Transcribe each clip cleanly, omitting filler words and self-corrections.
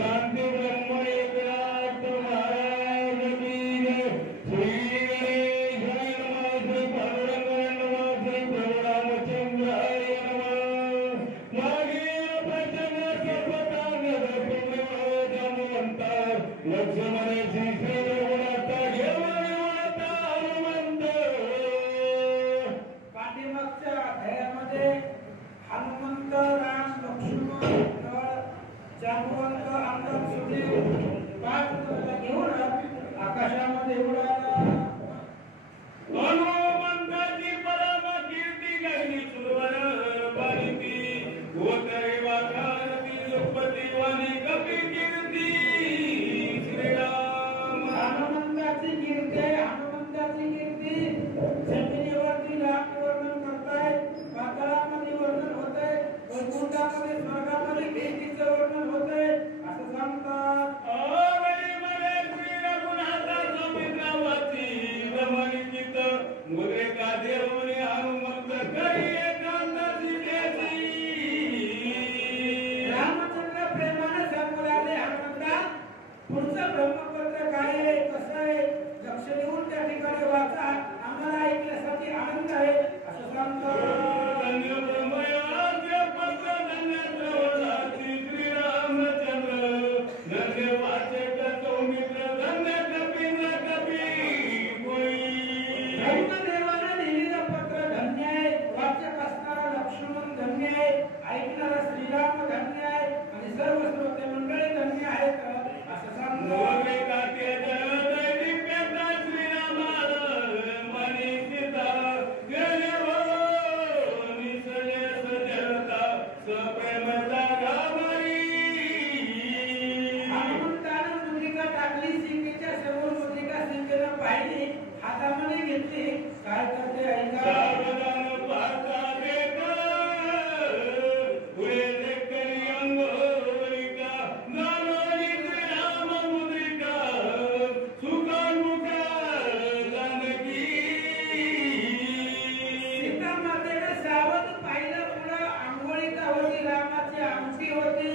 शांती ब्रह्म एक विराट महाराज की जय। श्री गणेशाय नमः, श्री पांडुरंगाय नमः, श्री प्रभुरामचंद्राय नमः। मागे प्रचंड सर्वकार्य पुण्य जमवंता लक्ष्मणाची श्री रघुनाथा घेऊन वाटा हनुमंत। पाठीमागच्या अध्यायामध्ये हनुमंत राम लक्ष्मण जांबवंत अंगद सुधीर 5 पुत्राला घेऊन आकाशामध्ये उडाला। हनुमंताची परम कीर्ती गगनी सुरवर पारिती गोतरे वाखारती सुपती वाणी कपी कीर्ती श्रीराम। हनुमंताची कीर्ती जमिनीवरती लाख वर्णन करताय, पाताळामध्ये वर्णन होतंय, वैकुंठामध्ये स्वर्गामध्ये भेटीचं वर्णन होतंय असं सांगतात। आवडी मले श्री रघुनाथा समुद्रावरती रमणीत मुद्रिका देऊनी हनुमंत करी एकांताची देसी। रामचंद्र प्रेमाने सांगू लागले, हनुमंता पुढचं ब्रह्मपत्र काय आहे, कसं आहे, लक्ष देऊन त्या ठिकाणी वाचा, आम्हाला ऐकण्यासाठी आनंद आहे असं सांगतात। धन्य ब्रह्मयाज्ञ पत्र धन्य प्रवलाची श्री रामचंद्र धन्य वाचक सौमित्र धन्य कपींद्र कपी कोई। ब्रह्मदेवाने लिहिलेलं पत्र धन्य आहे, वाचक असणारा लक्ष्मण धन्य आहे, ऐकणारा श्रीराम धन्य आहे आणि सर्व श्रोते मंडळी धन्य आहेत असं सांगतात। हातामध्ये घेतली, काय करते ऐका। सीतामातेने सावध पाहिलं, पुढं आंघोळीचा होती, रामाची आमटी होती,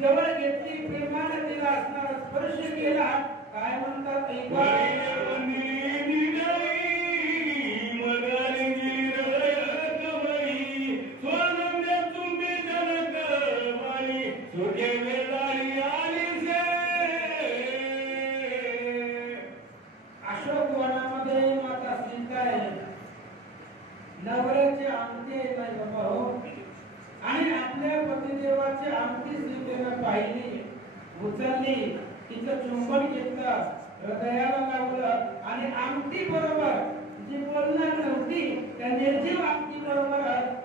जवळ घेतली, प्रेमाने तिला असणारा स्पर्श केला, काय म्हणतात ऐका। अशोक वनामध्ये माता सीता आहे, नवऱ्याची आमटी आहे नाही बाबा हो, आणि आपल्या पतिदेवाची आमटी सीतेनं पाहिली, उचलली, तिचं चुंबन घेतलं, हृदयाला लावलं आणि आमटी बरोबर जी बोलणार नव्हती त्या निर्जीव आमटी बरोबर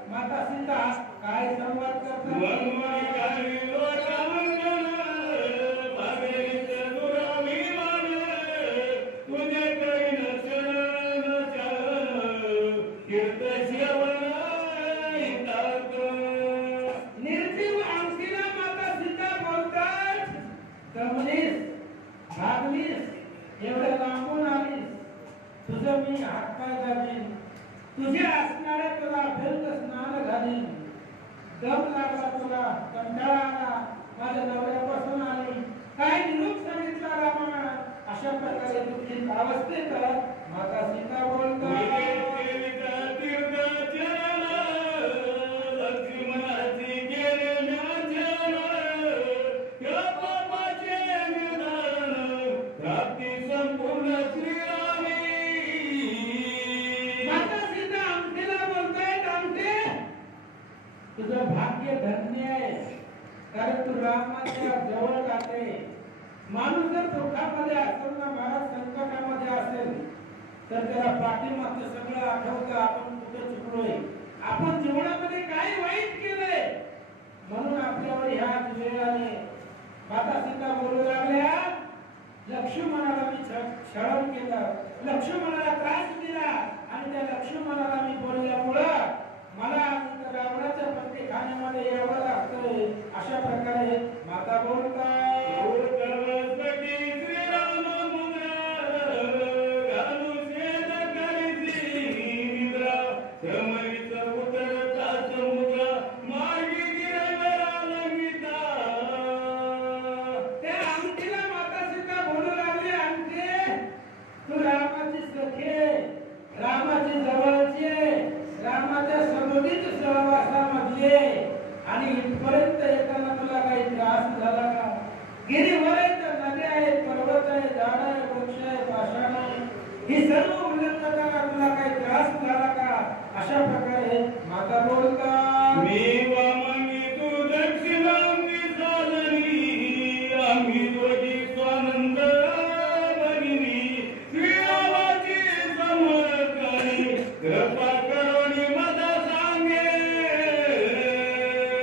माता सीता काय संवाद करतात। निर्जीव आमटीला माता सीता बोलतात, दमलीस, भागलीस, एवढं लांबून आलीस, तुझं मी हातपाय घालीन, तुझे असणारे तुला अभ्यंत स्नान घालीन, दम लागला तुला, कंटाळा आला, माझ्या नवऱ्यापासून आली, काय निरोप सांगितला रामानं, अशा प्रकारे दुःखित अवस्थेत माता सीता बोलतात। तुझं भाग्य धन्य आहे, कारण तू रामाच्या जवळ जाते। माणूस जर दुःखामध्ये असेल ना, महाराज संकटामध्ये असेल, तर त्याला पाठीमागचं सगळं आठवतं, आपण कुठे चुकलोय, आपण जीवनामध्ये काय वाईट केलंय, म्हणून आपल्यावर ह्या वेळ आली। माता सीता बोलू लागल्या, लक्ष्मणाला मी छळण केलं, लक्ष्मणाला त्रास दिला आणि त्या लक्ष्मणाला मी बोलल्यामुळं मला रावणाच्या पंक्ती खाण्यामध्ये यावं लागतंय, अशा प्रकारे माता बोलतात। ही सर्व उल्लेख करताना तुला काही त्रास झाला का? अशा प्रकारे माता बोलतात. मी वामनी तू दक्षिणा मी साधनी आम्ही दोघी स्वानंद भगिनी श्रीरामाची समर्पणी कृपा करुणी मदा सांगे.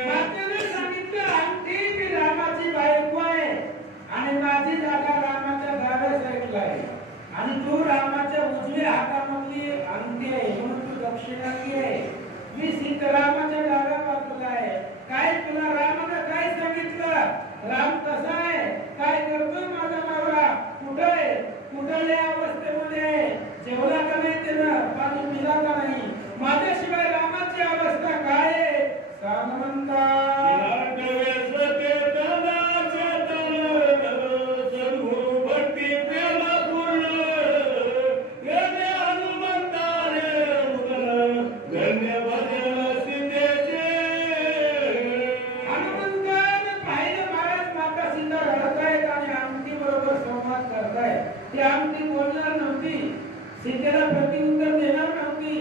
मातेने सांगितलं अंगठी मी रामाची बायको आहे आणि माझी जागा रामाच्या डाव्या साईडला आहे आणि तू रामाच्या उजव्या हातामधली अंगठी आहे म्हणून तू दक्षिणांगी आहे. मी सीतारामाच्या डाव्या बाजूला आहे. काय तुला रामाने काय सांगितलं? राम कसा आहे? काय करतोय माझा नवरा? कुठे आहे? कुठल्या अवस्थेमध्ये आहे? जेवला का नाही त्यानं? पाणी पिला का नाही? माझ्याशिवाय रामाची अवस्था काय आहे? सांग म्हणतात. सीतेला प्रत्युत्तर देणार नव्हती,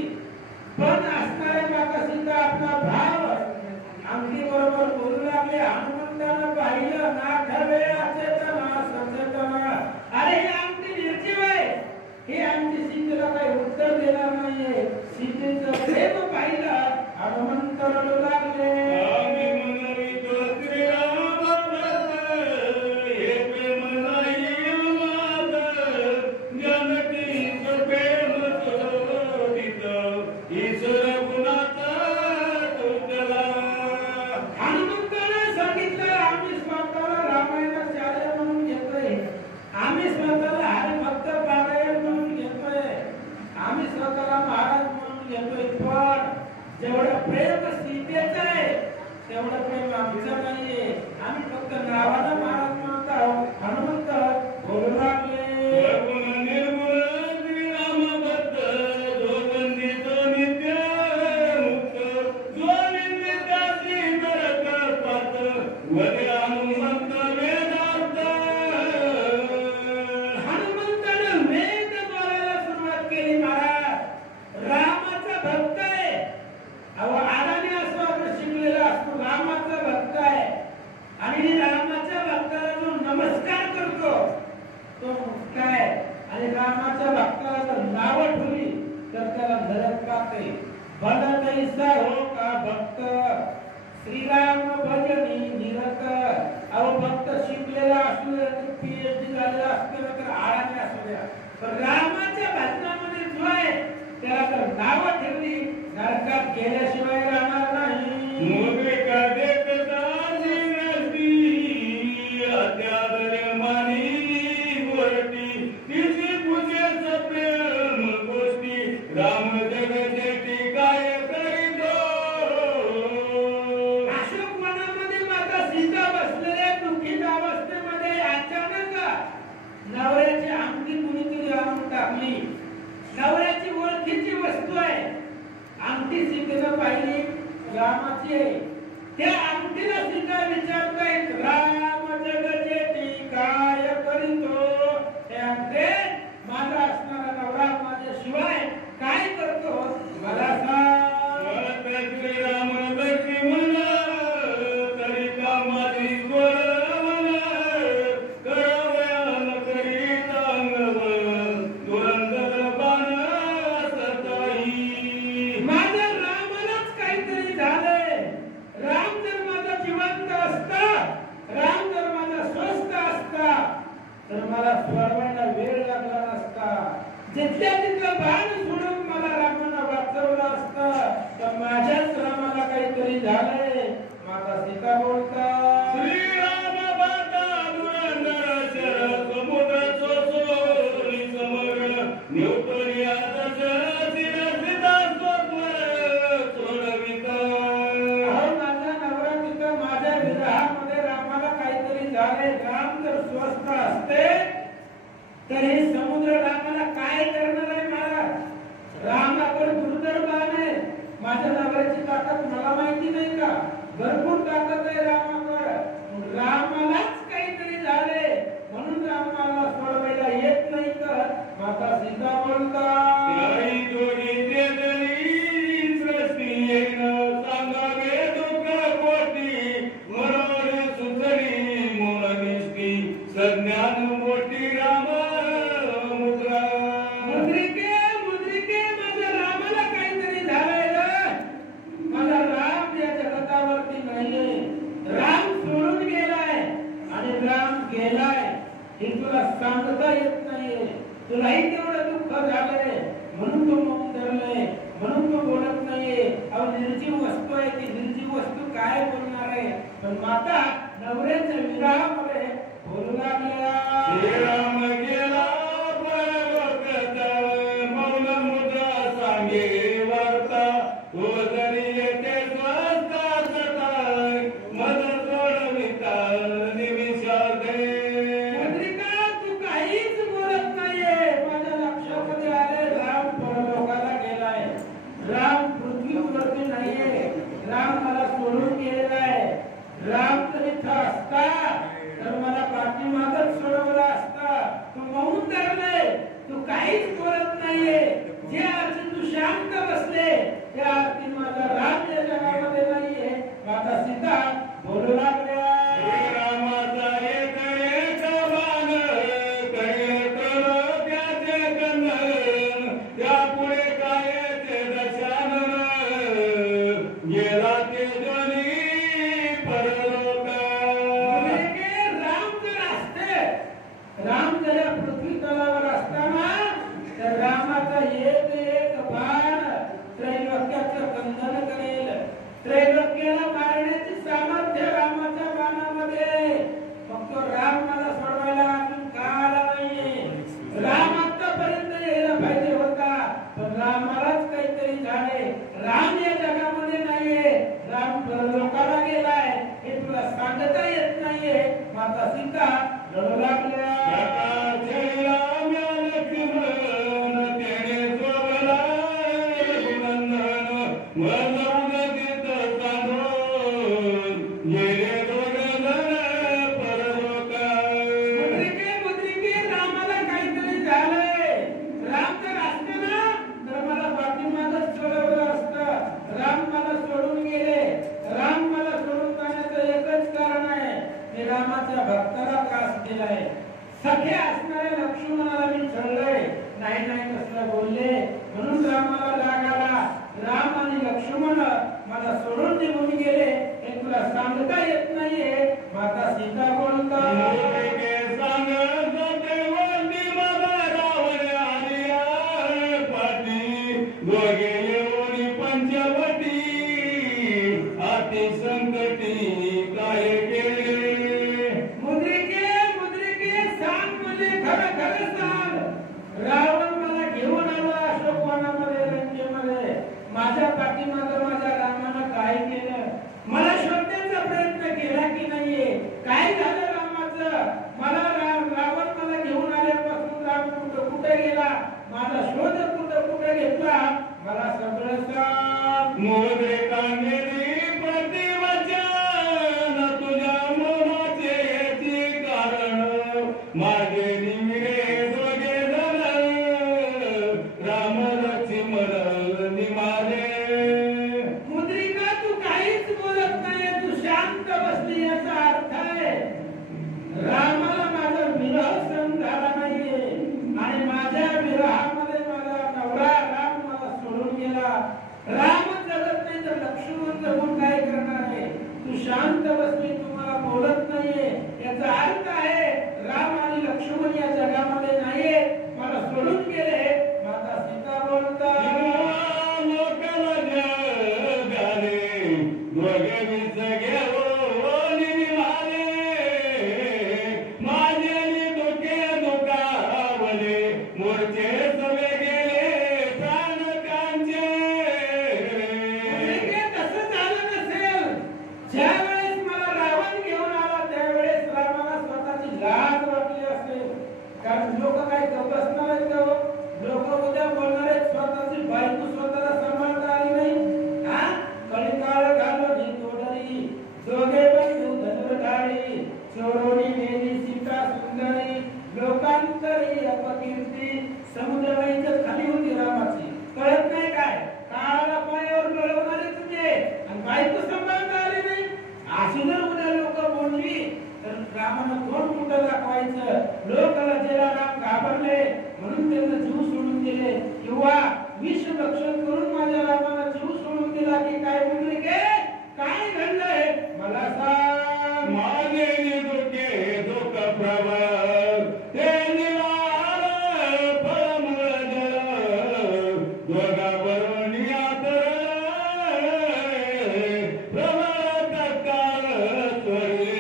पण असणारे माता सीता आपला भाव अंगठी बरोबर बोलू लागले. हनुमंतानं पाहिलं ना ठरवे अचेतना सचेतना. अरे ही अंगठी निर्जीव आहे. ही अंगठी सीतेला काही उत्तर देणार नाहीये. सीतेचं प्रेम पाहिलं हनुमंत रडू लागले. जेवढं प्रेम सीतेचं आहे तेवढं प्रेम आमचं नाहीये. आम्ही फक्त नावाला महाराज म्हणत आहोत. हनुमंत बोलू लागले. हनुमंतानं वेद बोलायला सुरुवात केली. महाराज रामाचा भक्त आहे. अहो आराने असं आपण शिकलेला असतो. रामाचा भक्त आहे आणि रामाच्या भक्ताला जो नमस्कार करतो तो काय आणि रामाच्या भक्ताला जर नाव ठेवली तर त्याला नरक पाहते. भलं तैसा हो का भक्त श्रीराम भजनी निरत. अहो भक्त शिकलेला असू द्या, पीएचडी झालेला असू द्या, तर आराने असू द्या, पण रामाच्या भजनामध्ये जो आहे त्याला तर नाव ठेवली नरकात गेल्याशिवाय राहणार नाही. अशोक वनामध्ये माता सीता बसलेल्या दुःखीत अवस्थेमध्ये अचानक नवऱ्याची अंगठी कुणीतरी आणून टाकली. नवऱ्याची ओळखीची वस्तू आहे. अंगठी सीतेनं पाहिली रामाची आहे. त्या अंगठीला सीता विचारताय राम जगजेती काय करीतो. त्या अंगठीत माझा असणारा नवरा माझ्याशिवाय काय करतो मला सांग. जिथल्या तिथलं बाण सोडून मला रामानं वाचवलं असतं तर माझ्याच रामाला काहीतरी झालंय. माता सीता बोलतात. श्रीराम बाता दुरंदर समुद्र सोसोनी समग्र न्यूटनी आदर्श सीता सोडविता. माझा नवरा तिथं माझ्या विरहामध्ये रामाला काहीतरी झालंय. राम जर स्वस्थ असते तर हे समुद्र रामाला काय करणार आहे. महाराज रामाकडे दुर्धर बाण आहे. माझ्या नवऱ्याची ताकद मला माहिती नाही का? भरपूर ताकद आहे रामाकडे. रामालाच काहीतरी झाले म्हणून रामाला सोडवायला येत नाही. तर माता सीता राम गेलाय हे तुला सांगता येत नाहीये. तुलाही तेवढं दुःख झालंय म्हणून तू मौन धरलंय, म्हणून तू बोलत नाहीये. अहो निर्जीव वस्तू आहे ती, निर्जीव वस्तू काय बोलणार आहे. पण माता नवऱ्याच्या विरहामुळे बोलू लागल्या. श्रीराम गेला परलोकात, मौन मुद्रा सांगे वार्ता. ओझरी येते स्वस्तात मद सोडविता निमिषार्धे. मुद्रिका तू काहीच बोलत नाहीये. माझ्या लक्षामध्ये आले राम परलोकाला गेलाय, राम पृथ्वीवरती नाहीये, राम मला सोडून गेलेला आहे. राम जर इथं असता तर मला पाठीमागच सोडवला असता. तू मौन धरले, तू काहीच बोलत नाहीये. जे अर्थी तू शांत बसले त्या अर्थी माझा राम या जगामध्ये नाहीये. माता सीता बोलू लागल्या. श्रीरामाचा एक एक बाण कळलं त्याचे कन्नन. त्यापुढे काय ते दशानन गेला ते दोन्ही परलोक. राम जर असते, राम जर या पृथ्वी तलावर असताना तर रामाचा एक एक बाण त्रैलोक्याचं बंधन करेल. त्रैलोक्याला मारण्याची सामर्थ्य रामाच्या बाणामध्ये. फक्त राम मला सोडवायला अजून का आला नाहीये. राम आतापर्यंत यायला पाहिजे होता, पण रामालाच काहीतरी झाले. राम या जगामध्ये नाहीये, राम परलोकाला गेलाय हे तुला सांगता येत नाहीये. माता सीता रडू लागल्या. श्रीराम या लक्ष्मण त्याने सोडला रघुनंदन. मजवून तिथं सांडून गेले दोघं जण परलोकात. मुद्रिके रामाला काहीतरी झालंय. राम जर असते ना तर मला पाठीमागच सोडवलं असतं. राम मला सोडून गेले. राम मला सोडून जाण्याचं एकच कारण आहे, मी रामाच्या भक्ताला त्रास दिलाय. सखे असणाऱ्या लक्ष्मणाला मी छळलंय. नाही नाही कसलं बोलले म्हणून रामाला राग आला. राम आणि लक्ष्मण मला सोडून निघून गेले हे तुला सांगता येत नाहीये. माता सीता बोलतात. मुद्रिके सांगत होते वंदी मला रावण आली पाठी. दोघे येऊन पंचवटी अति संकटी काय केले. मुद्रिके सांग म्हणजे खरं खरं सांग. रावण मला घेऊन आला अशोकवनामध्ये, लंकेमध्ये. माझ्या पाठीमागं माझ्या रामानं काय केलं. मला शोधण्याचा प्रयत्न केला की नाहीये. काय झालं रामाचं. मला रावण मला घेऊन आल्यापासून राम कुठं कुठे गेला, माझा शोध कुठं कुठे घेतला, मला सगळं सांग. मुद्रिकांनी प्रतिवचन तुझ्या मनाचे येते कारण. माझे निमिरे दोघे जण राम लक्ष्मण निमाले. मुद्रिका तू काहीच बोलत नाही, तू शांत बसली याचा अर्थ आहे रामाला माझा विरह सहन झाला नाहीये आणि माझ्या विरहामध्ये माझा नवरा राम मला सोडून गेला. रामच जगत नाही तर लक्ष्मण जगून काय करणार आहे. तू शांत बसली, तू मला बोलत नाहीये याचा अर्थ आहे राम आणि लक्ष्मण या जगामध्ये नाहीये, मला सोडून गेले. माता सीता बोलतात. लोकाला जगाले दोघे विसगे निघाले. माझे दुखे दुखावले मोर्चे सगळे गेले प्राणकांचे. तसं झालं नसेल. ज्यावेळेस मला रावण घेऊन आला त्यावेळेस रामाला स्वतःची लाज वाटली असेल. कारण लोक काय बसणार आहेत का हो? लोक उद्या बोलणार आहेत स्वतःची बायको स्वतःला सांभाळता आली नाही. हा कळीकाळ घालवली तोडली, दोघे बंधू धनुर्धारी, चोरोनी नेली सीता सुंदरी, लोकांतरी अपकीर्ती. समुद्रवाईच्या खाली होती रामाची, कळत नाही काय काळाला पायावर मिळवणारे तुझे आणि बायको सांभाळता आली नाही. अशी जर उद्या लोक बोलली तर रामानं कोण कुठं दाखवायचं. लोकाला जेला राम घाबरले म्हणून त्यांना जीव सोडून दिले, किंवा विष भक्षण करून माझ्या रामाला जीव सोडून दिला की काय. मुद्रिके काय घडलंय मला सांग. माझे दुखे दुख प्रबळ ते निवार फळमूळ जळ दोघा बरोणी प्रबळ तत्काळ सोडले.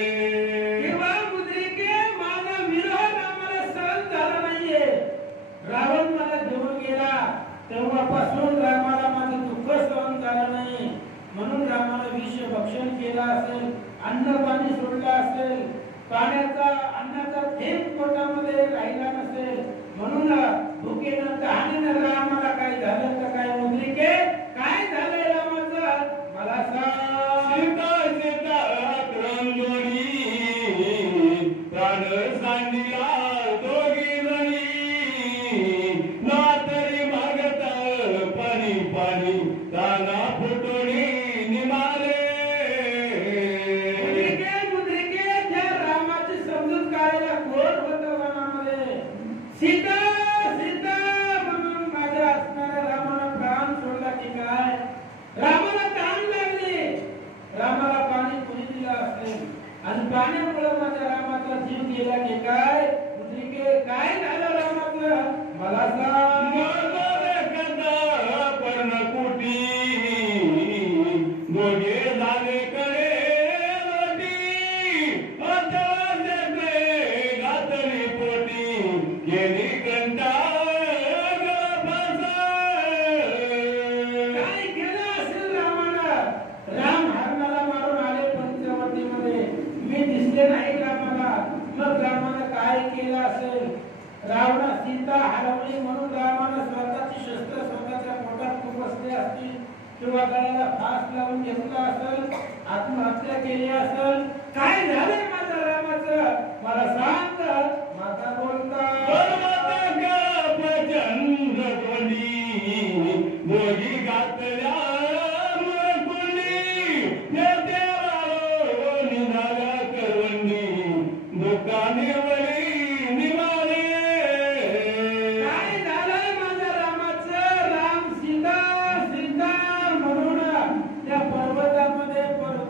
तेव्हा मुद्रिके माझा विरोध आम्हाला सहन झाला नाहीये. रावण मला घेऊन गेला तेव्हापासून रामाला माझं दुःख सहन झालं नाही. म्हणून रामानं विष भक्षण केलं असेल, अन्न पाणी सोडलं असेल, पाण्याचा अन्नाचा थेंब पोटामध्ये राहिला नसेल. म्हणून भुकेनं तहानेनं रामाला काय झालं तर काय मुद्रिके काय झालंय रामाचं मला सांग. सीता सीता त्रंबोनी प्राण सांडिला दोघी जणी नातरी मागत पाणी पाणी ताना फुटोणी निमाले. मुद्रिके त्या रामाची समजूत काढायला कोण होतं वनामध्ये. सीता सीता म्हणून माझ्या असणाऱ्या रामानं प्राण सोडला की काय. रामाला तहान लागली, रामाला पाणी कोणी दिलं असेल आणि पाण्यामुळे माझ्या रामाचा जीव गेला की काय. मुद्रिके काय झालं रामाचं मला सांग. पर्णकुटी दोघे झाले कडे घातली पोटी गेली कंटा. काय केलं असेल रामानं. राम हरणाला मारून आले पंचवटीमध्ये, मी दिसले नाही रामाला. मग रामानं काय केलं असेल. रावणा सीता हरवली म्हणून रामानं स्वतःची शस्त्र स्वतःच्या पोटात खुपसले असतील किंवा गळ्याला फास लावून घेतला असेल, आत्महत्या केली असेल. काय झालंय माझ्या रामाचं मला सांग. माता बोलता दोघी घातल्या निघाल्या करवंडी दुकाने वळी निवाले. काय झालं माझ्या रामाचं. राम सीता सीता म्हणून त्या पर्वतामध्ये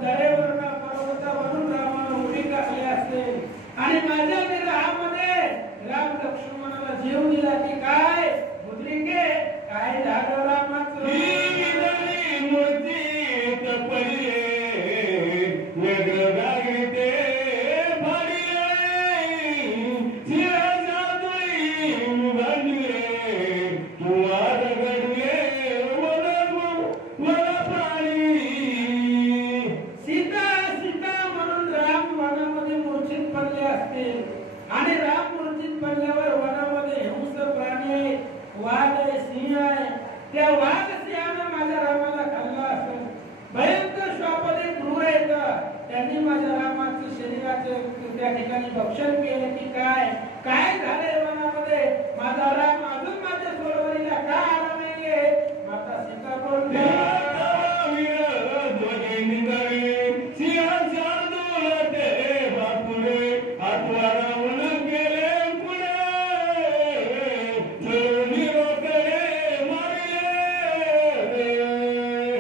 दरेवरून पर्वतावरून रामानं उडी टाकली असेल आणि माझ्या विरहामध्ये राम लक्ष्मणाला जीव दिला की काय. मुद्रिके काय झालं रामाचं. मूर्तीत पडले वेगळं गागते भाडले शिराच्या तुळी उघडले किंवा रगडले वर पाणी. सीता सीता म्हणून राम वनामध्ये मूर्छित पडले असतील आणि राम मूर्छित पडल्यावर वनामध्ये हिंस प्राणी आहे, वाघ आहे, सिंह आहे. त्या वाघ सिंहानं माझ्या रामाला खाल्ला असेल. भयंकर श्वापदे क्रूर आहेत, त्यांनी माझ्या रामाचं शरीराचे त्या ठिकाणी भक्षण केले की काय. काय झालंय वनामध्ये माझा राम अजून माझ्या सोडवणीला का आला नाहीये. माता सीता बोलते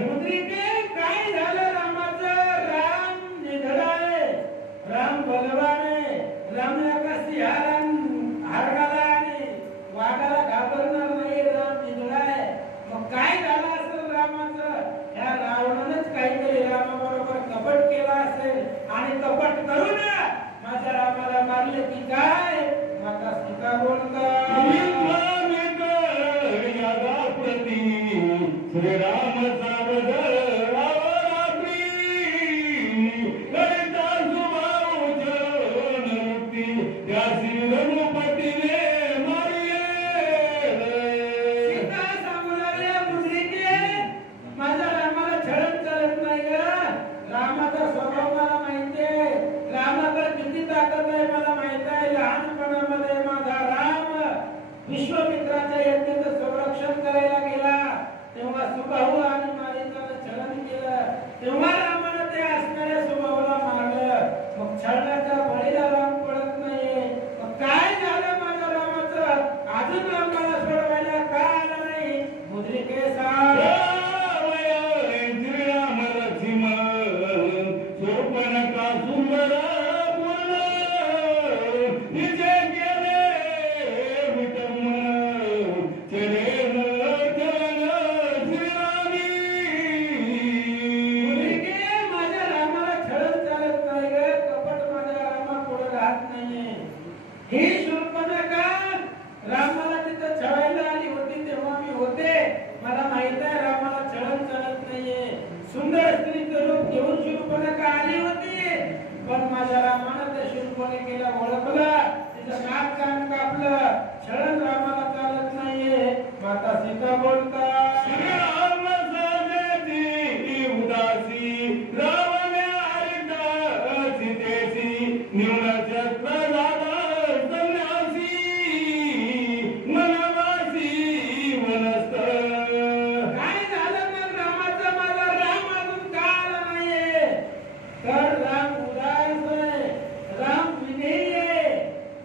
मुद्रिके काय झालं रामाचं. राम निधडाय, राम बलवान आहे. राम एका सिंहाला हरणाला आणि वाघाला घाबरणार नाही. राम निधडाय. मग काय झालं असेल रामाचं. या रावणानंच काहीतरी रामाबरोबर कपट केला असेल आणि कपट करून माझ्या रामाला मारले की काय. माता सीता बोलतात श्रीराम सावधर रावणाप्री ललिता सुभाऊ चरणमुक्ती त्यासी रघुपतीने मारिले. सीता सांगू लागल्या मुद्रिके माझ्या रामाला छळत चालत नाही ग. रामाचा स्वभाव मला माहिती आहे. रामाकडे किती ताकद आहे मला माहित आहे. लहानपणामध्ये माझा राम विश्वामित्राच्या यज्ञाचं संरक्षण करायला गेला तेव्हा सुबाहू आणि मारीचानं छळण केलं. तेव्हा रामानं ते असणाऱ्या सुबाहूला मारलं. मग छळण्याच्या बळीला राम पडत नाही. मग काय झालं माझ्या रामाचं. अजून रामाला सोडवायला का आला नाही. मुद्रिके सांग. श्रीराम लक्ष्मण सोपन का सुंदर ही शूर्पणखा रामाला तिथं छळायला आली होती तेव्हा मी होते. मला माहित आहे रामाला छळण चालत नाहीये. सुंदर स्त्रीचं रूप घेऊन शूर्पणखा आली होती, पण माझ्या रामानं त्या शूर्पणखेला ओळखलं, तिचं नाक कान कापलं. छळण रामाला चालत नाहीये. माता सीता बोलतात, श्रीराम साजेची उदासी रावणे आरटा सीतेची न्यूनचत्र झाला संन्यासी वनवासी वनस्थ. काय झालं मग रामाचं? मला राम अजून का आला नाहीये? तर राम उदास आहे, राम विधेयी आहे.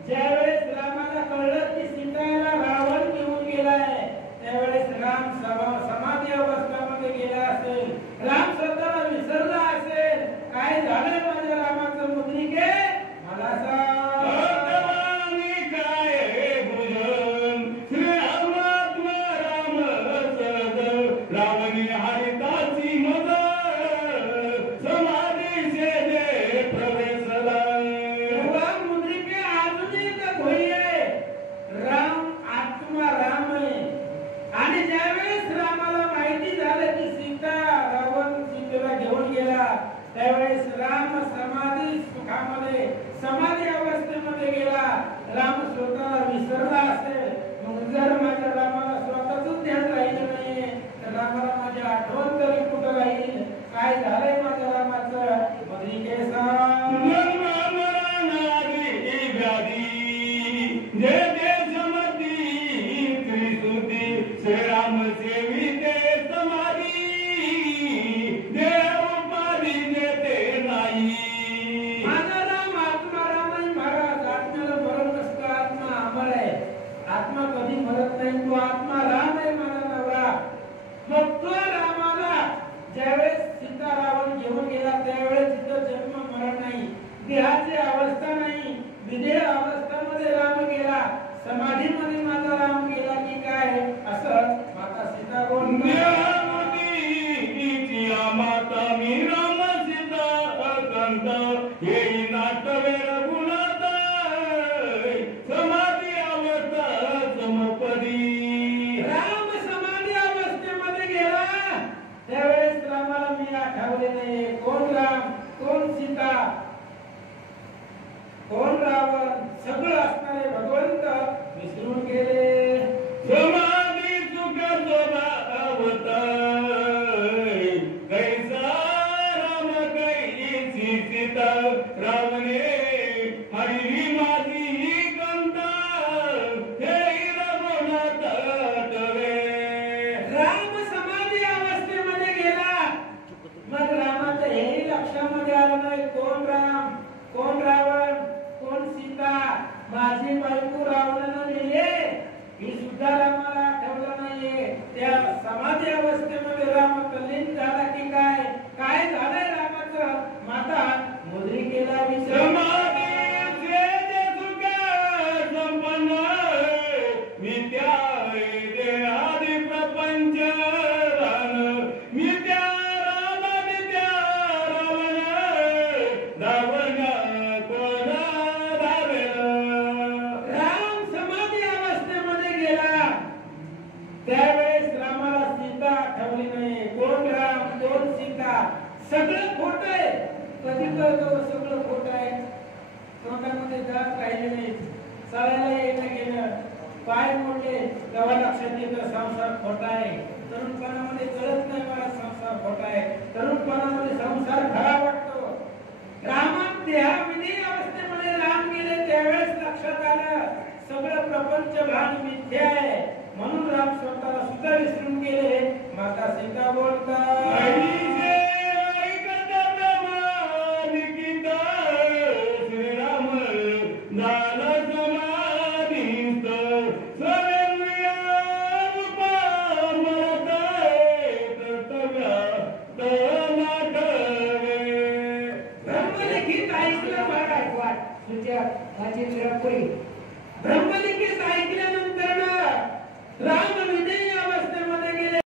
ज्यावेळेस रामाला कळलं की सीताला रावण घेऊन गेलाय, त्यावेळेस राम समाधी अवस्थामध्ये गेला असेल, राम स्वतःला विसरला असेल. काय झालंय माझ्या रामाचं मुद्रिके? मला सांग. भगवानी काय भुजन श्रीरामात्मा राम सद रावणी हरिताची मद समाधी शेजे प्रवेशला. तेव्हा मुद्रिके अजूनही तर घोई आहे. राम आत्मा राम आहे. आणि ज्यावेळेस रामाला माहिती झालं की सीता रावण सीतेला घेऊन गेला, त्यावेळेस राम समाधी सुखामध्ये समाधी अवस्थेमध्ये गेला. राम स्वतःला विसरला असेल. मग जर माझ्या रामाला स्वतःच ध्यान राहिलं नाही, तर रामाला माझी आठवण तरी कुठं राहील? काय झालंय माझ्या रामाचं? मुद्रिके सांग. मनानारी व्याधी जे देशमती त्रिसुती श्रीराम सेविते समाधी देव उपाधी देते नाही. माझा राम आत्मा राम आहे महाराज. आत्म्याला मरण नसतं, आत्मा अमर आहे. आत्मा कधी मरत नाही. तो आत्मा राम आहे माझा नवरा. मग तो रामाला ज्यावेळेस सीता रावण घेऊन गेला, त्यावेळेस तिथं जन्म मरण नाही, देहाची अवस्था नाही, विदेह अवस्थामध्ये राम गेला. समाधीमध्ये माझा राम गेला की काय? असं माता सीता बोलते. देवतीची माता मी राम सीता अकंत हे नाटवे रघुनाथ समाधी अवस्था समपदी. राम समाधी अवस्थेमध्ये गेला, त्यावेळेस रामाला मी आठवले नाही. कोण राम, कोण सीता, कोण रावण, सगळं असणारे भगवंत विसरून गेले. समाधी सुख स्वभावत कैसा राम कैसी सीता रावणे हरी माझी कंत हे रघुनाथ तवे. राम समाधी अवस्थेमध्ये गेला. मग रामाचं हेही लक्षामध्ये आलं नाही. कोण राम, कोण रावण, कोण सीता. माझी बायको रावणानं नेली, ही सुद्धा रामाला आठवलं नाहीये. त्या समाधी अवस्थेमध्ये राम तल्लीन झाला की काय? काय झालंय रामाचं? माता मुद्रिकेला विचार. समाधीचे जे सुख संपन्न विद्या देहादी प्रपंच रान विद्या राम विद्या रावण रावण कोण धावेल. राम समाधी अवस्थेमध्ये गेला, त्यावेळेस रामाला सीता आठवली नाही. कोण राम, कोण सीता, सगळं खोट आहे. कधी कळतं सगळं खोट आहे? तोंडामध्ये दात राहिले नाही, चालायला येणं गेलं, पाय मोडले, तेव्हा लक्षात येतं संसार खोटा आहे. तरुणपणामध्ये कळत नाही मला संसार खोटा आहे. तरुणपणामध्ये संसार खरा वाटतो. रामात देहाविधी अवस्थेमध्ये राम गेले, त्यावेळेस लक्षात आलं सगळं प्रपंच भान मिथ्या आहे. म्हणून राम स्वतःला सुद्धा विसरून गेले. माता सीता बोलतात, हरीचे ऐकत प्रमाणिकित श्रीराम झाला समाधीस्थ सवेन्द्रिय रूपा मरत कर्तव्या तनाठवे. ब्रह्मलिखित ऐकलं महाराज वाट तुझ्या माझी चिरपुरी. ब्रह्मलिखित ऐकल्यानंतर